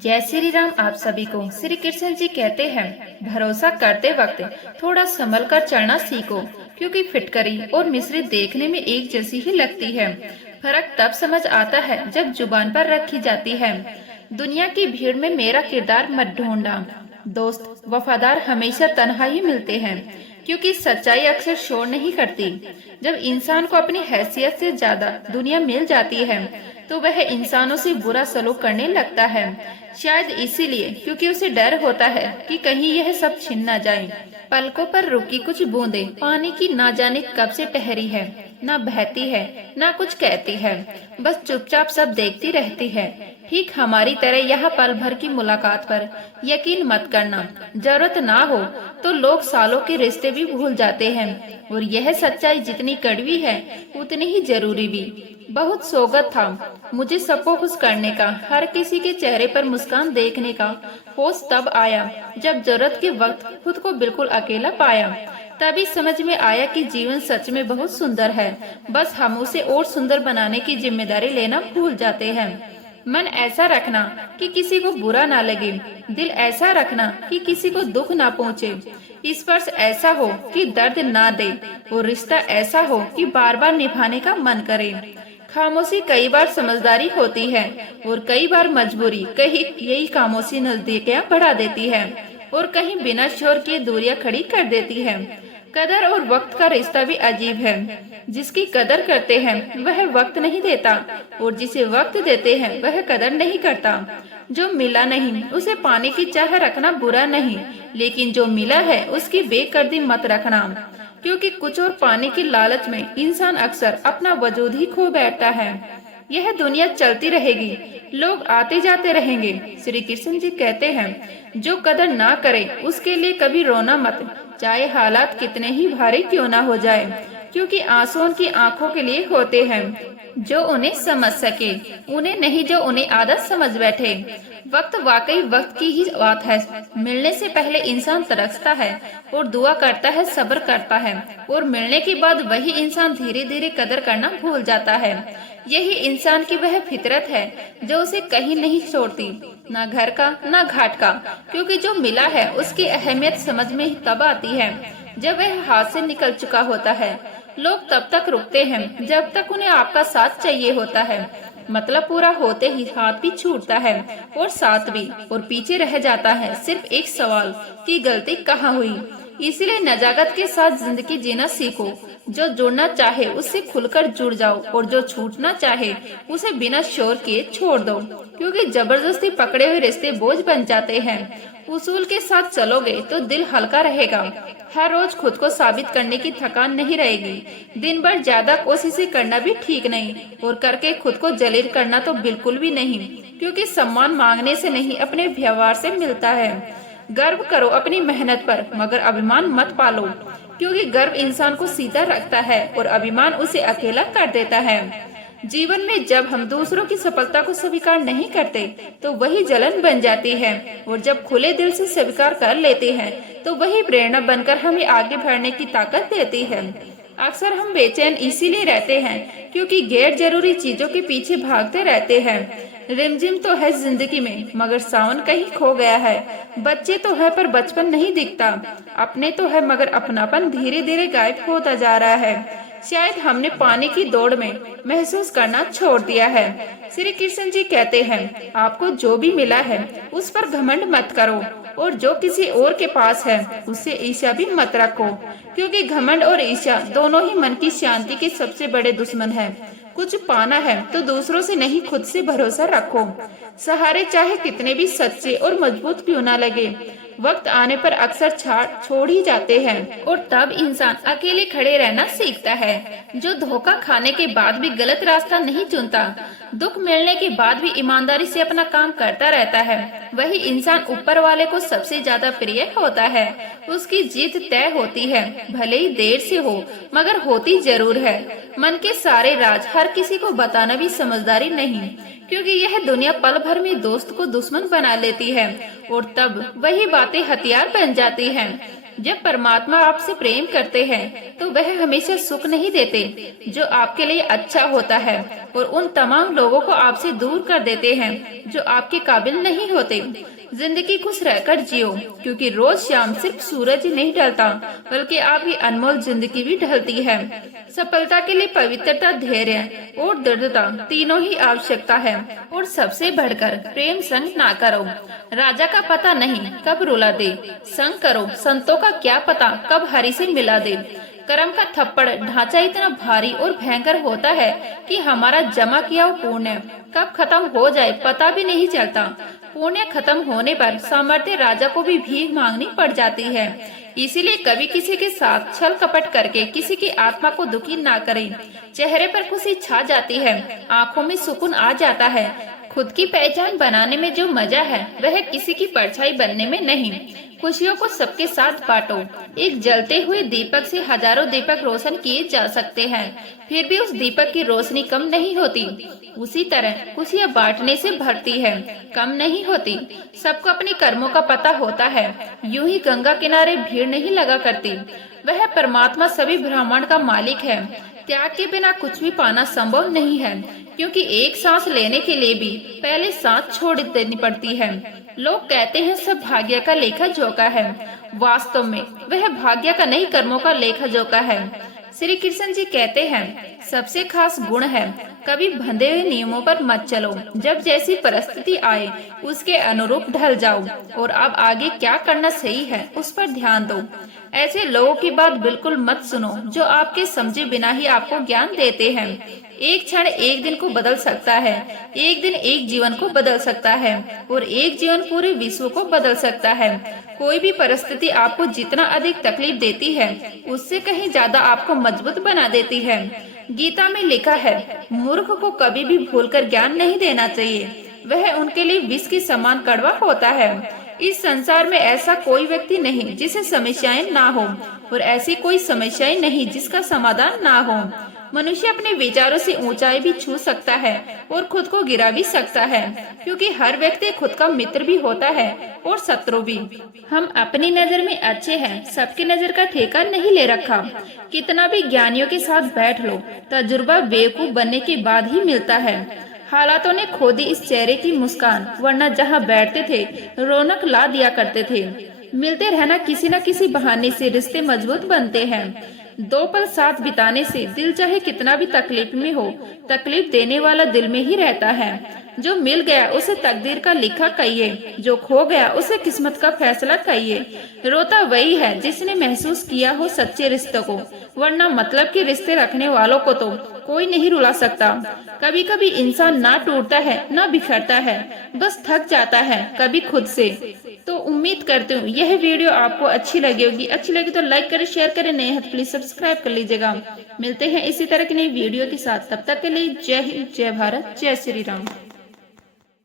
जय श्री राम। आप सभी को श्री कृष्ण जी कहते हैं, भरोसा करते वक्त थोड़ा संभल कर चलना सीखो, क्योंकि फिटकरी और मिश्री देखने में एक जैसी ही लगती है। फर्क तब समझ आता है जब जुबान पर रखी जाती है। दुनिया की भीड़ में मेरा किरदार मत ढूंढना। दोस्त वफादार हमेशा तन्हा ही मिलते हैं, क्योंकि सच्चाई अक्सर शोर नहीं करती। जब इंसान को अपनी हैसियत से ज्यादा दुनिया मिल जाती है तो वह इंसानों से बुरा सलूक करने लगता है। शायद इसीलिए क्योंकि उसे डर होता है कि कहीं यह सब छिन न जाए। पलकों पर रुकी कुछ बूंदें पानी की ना जाने कब से ठहरी है, ना बहती है ना कुछ कहती है, बस चुपचाप सब देखती रहती है। ठीक हमारी तरह यहाँ पल भर की मुलाकात पर यकीन मत करना। जरूरत ना हो तो लोग सालों के रिश्ते भी भूल जाते हैं, और यह सच्चाई जितनी कड़वी है उतनी ही जरूरी भी। बहुत सोगत था मुझे सबको खुश करने का, हर किसी के चेहरे पर मुस्कान देखने का। होश तब आया जब जरूरत के वक्त खुद को बिल्कुल अकेला पाया। तभी समझ में आया कि जीवन सच में बहुत सुंदर है, बस हम उसे और सुंदर बनाने की जिम्मेदारी लेना भूल जाते हैं। मन ऐसा रखना कि किसी को बुरा ना लगे, दिल ऐसा रखना कि किसी को दुख ना पहुँचे, स्पर्श ऐसा हो कि दर्द ना दे, और रिश्ता ऐसा हो कि बार बार निभाने का मन करे। खामोशी कई बार समझदारी होती है और कई बार मजबूरी। कहीं यही खामोशी नजदीकियां बढ़ा देती है और कहीं बिना शोर किए दूरियां खड़ी कर देती है। कदर और वक्त का रिश्ता भी अजीब है। जिसकी कदर करते हैं वह वक्त नहीं देता, और जिसे वक्त देते हैं वह कदर नहीं करता। जो मिला नहीं उसे पाने की चाह रखना बुरा नहीं, लेकिन जो मिला है उसकी बेकदरी मत रखना, क्योंकि कुछ और पाने की लालच में इंसान अक्सर अपना वजूद ही खो बैठता है। यह दुनिया चलती रहेगी, लोग आते जाते रहेंगे। श्री कृष्ण जी कहते हैं, जो कदर ना करे उसके लिए कभी रोना मत, चाहे हालात कितने ही भारी क्यों ना हो जाए, क्योंकि आंसू उनकी आंखों के लिए होते हैं जो उन्हें समझ सके, उन्हें नहीं जो उन्हें आदत समझ बैठे। वक्त वाकई वक्त की ही बात है। मिलने से पहले इंसान तरसता है और दुआ करता है, सब्र करता है, और मिलने के बाद वही इंसान धीरे धीरे कदर करना भूल जाता है। यही इंसान की वह फितरत है जो उसे कहीं नहीं छोड़ती, ना घर का ना घाट का, क्योंकि जो मिला है उसकी अहमियत समझ में ही तब आती है जब वह हाथ से निकल चुका होता है। लोग तब तक रुकते हैं जब तक उन्हें आपका साथ चाहिए होता है। मतलब पूरा होते ही हाथ भी छूटता है और साथ भी, और पीछे रह जाता है सिर्फ एक सवाल कि गलती कहाँ हुई। इसलिए नजाकत के साथ जिंदगी जीना सीखो। जो जुड़ना चाहे उससे खुलकर जुड़ जाओ, और जो छूटना चाहे उसे बिना शोर किए छोड़ दो, क्योंकि जबरदस्ती पकड़े हुए रिश्ते बोझ बन जाते हैं। उसूल के साथ चलोगे तो दिल हल्का रहेगा। हर रोज खुद को साबित करने की थकान नहीं रहेगी। दिन भर ज्यादा कोशिशें करना भी ठीक नहीं, और करके खुद को जलील करना तो बिल्कुल भी नहीं, क्योंकि सम्मान मांगने से नहीं अपने व्यवहार से मिलता है। गर्व करो अपनी मेहनत पर, मगर अभिमान मत पालो, क्योंकि गर्व इंसान को सीधा रखता है और अभिमान उसे अकेला कर देता है। जीवन में जब हम दूसरों की सफलता को स्वीकार नहीं करते तो वही जलन बन जाती है, और जब खुले दिल से स्वीकार कर लेते हैं तो वही प्रेरणा बनकर हमें आगे बढ़ने की ताकत देती है। अक्सर हम बेचैन इसीलिए रहते हैं क्योंकि गैर जरूरी चीजों के पीछे भागते रहते हैं। रिमझिम तो है जिंदगी में, मगर सावन कहीं खो गया है। बच्चे तो है पर बचपन नहीं दिखता, अपने तो है मगर अपनापन धीरे धीरे गायब होता जा रहा है। शायद हमने पाने की दौड़ में महसूस करना छोड़ दिया है। श्री कृष्ण जी कहते हैं, आपको जो भी मिला है उस पर घमंड मत करो, और जो किसी और के पास है उससे ईर्ष्या भी मत रखो, क्योंकि घमंड और ईर्ष्या दोनों ही मन की शांति के सबसे बड़े दुश्मन है। कुछ पाना है तो दूसरों से नहीं, खुद से भरोसा रखो। सहारे चाहे कितने भी सच्चे और मजबूत क्यों ना लगे, वक्त आने पर अक्सर छोड़ ही जाते हैं, और तब इंसान अकेले खड़े रहना सीखता है। जो धोखा खाने के बाद भी गलत रास्ता नहीं चुनता, दुख मिलने के बाद भी ईमानदारी से अपना काम करता रहता है, वही इंसान ऊपर वाले को सबसे ज्यादा प्रिय होता है। उसकी जीत तय होती है, भले ही देर से हो, मगर होती जरूर है। मन के सारे राज हर किसी को बताना भी समझदारी नहीं, क्योंकि यह दुनिया पल भर में दोस्त को दुश्मन बना लेती है, और तब वही बातें हथियार बन जाती हैं। जब परमात्मा आपसे प्रेम करते हैं तो वह हमेशा सुख नहीं देते जो आपके लिए अच्छा होता है, और उन तमाम लोगों को आपसे दूर कर देते हैं जो आपके काबिल नहीं होते। जिंदगी खुश रहकर जियो, क्योंकि रोज शाम सिर्फ सूरज ही नहीं ढलता बल्कि आपकी अनमोल जिंदगी भी ढलती है। सफलता के लिए पवित्रता, धैर्य और दृढ़ता तीनों ही आवश्यकता है, और सबसे बढ़कर प्रेम संग ना करो। राजा का पता नहीं कब रुला दे, संग करो संतों का क्या पता कब हरि से मिला दे। कर्म का थप्पड़ ढांचा इतना भारी और भयंकर होता है कि हमारा जमा किया हुआ पुण्य कब खत्म हो जाए पता भी नहीं चलता। पुण्य खत्म होने पर सामर्थ्य राजा को भी भीख मांगनी पड़ जाती है। इसीलिए कभी किसी के साथ छल कपट करके किसी की आत्मा को दुखी ना करें। चेहरे पर खुशी छा जाती है, आंखों में सुकून आ जाता है। खुद की पहचान बनाने में जो मजा है वह किसी की परछाई बनने में नहीं। खुशियों को सबके साथ बांटो। एक जलते हुए दीपक से हजारों दीपक रोशन किए जा सकते हैं, फिर भी उस दीपक की रोशनी कम नहीं होती। उसी तरह खुशियाँ बांटने से भरती है, कम नहीं होती। सबको अपने कर्मों का पता होता है। यूं ही गंगा किनारे भीड़ नहीं लगा करती। वह परमात्मा सभी ब्रह्मांड का मालिक है। त्याग के बिना कुछ भी पाना संभव नहीं है, क्योंकि एक सांस लेने के लिए भी पहले सांस छोड़ देनी पड़ती है। लोग कहते हैं सब भाग्य का लेखा जोखा है, वास्तव में वह भाग्य का नहीं कर्मों का लेखा जोखा है। श्री कृष्ण जी कहते हैं सबसे खास गुण है कभी बंधे हुए नियमों पर मत चलो। जब जैसी परिस्थिति आए उसके अनुरूप ढल जाओ, और अब आगे क्या करना सही है उस पर ध्यान दो। ऐसे लोगों की बात बिल्कुल मत सुनो जो आपके समझे बिना ही आपको ज्ञान देते हैं। एक क्षण एक दिन को बदल सकता है, एक दिन एक जीवन को बदल सकता है, और एक जीवन पूरे विश्व को बदल सकता है। कोई भी परिस्थिति आपको जितना अधिक तकलीफ देती है उससे कहीं ज्यादा आपको मजबूत बना देती है। गीता में लिखा है मूर्ख को कभी भी भूलकर ज्ञान नहीं देना चाहिए, वह उनके लिए विष के समान कड़वा होता है। इस संसार में ऐसा कोई व्यक्ति नहीं जिसे समस्याएं ना हो, और ऐसी कोई समस्याएं नहीं जिसका समाधान ना हो। मनुष्य अपने विचारों से ऊंचाई भी छू सकता है और खुद को गिरा भी सकता है, क्योंकि हर व्यक्ति खुद का मित्र भी होता है और शत्रु भी। हम अपनी नजर में अच्छे हैं, सबकी नजर का ठेका नहीं ले रखा। कितना भी ज्ञानियों के साथ बैठ लो, तजुर्बा बेवकूफ बनने के बाद ही मिलता है। हालातों ने खो दी इस चेहरे की मुस्कान, वरना जहाँ बैठते थे रौनक ला दिया करते थे। मिलते रहना किसी न किसी बहाने से रिश्ते मजबूत बनते हैं। दो पल साथ बिताने से दिल चाहे कितना भी तकलीफ में हो, तकलीफ देने वाला दिल में ही रहता है। जो मिल गया उसे तकदीर का लिखा कहिए, जो खो गया उसे किस्मत का फैसला कहिए। रोता वही है जिसने महसूस किया हो सच्चे रिश्तों को, वरना मतलब के रिश्ते रखने वालों को तो कोई नहीं रुला सकता। कभी कभी इंसान ना टूटता है ना बिखरता है, बस थक जाता है, कभी खुद से। तो उम्मीद करती हूँ यह वीडियो आपको अच्छी लगी होगी। अच्छी लगी तो लाइक करें, शेयर करें, नए हैं तो प्लीज सब्सक्राइब कर लीजिएगा। मिलते हैं इसी तरह की नई वीडियो के साथ, तब तक के लिए जय हिंद, जय भारत, जय श्री राम।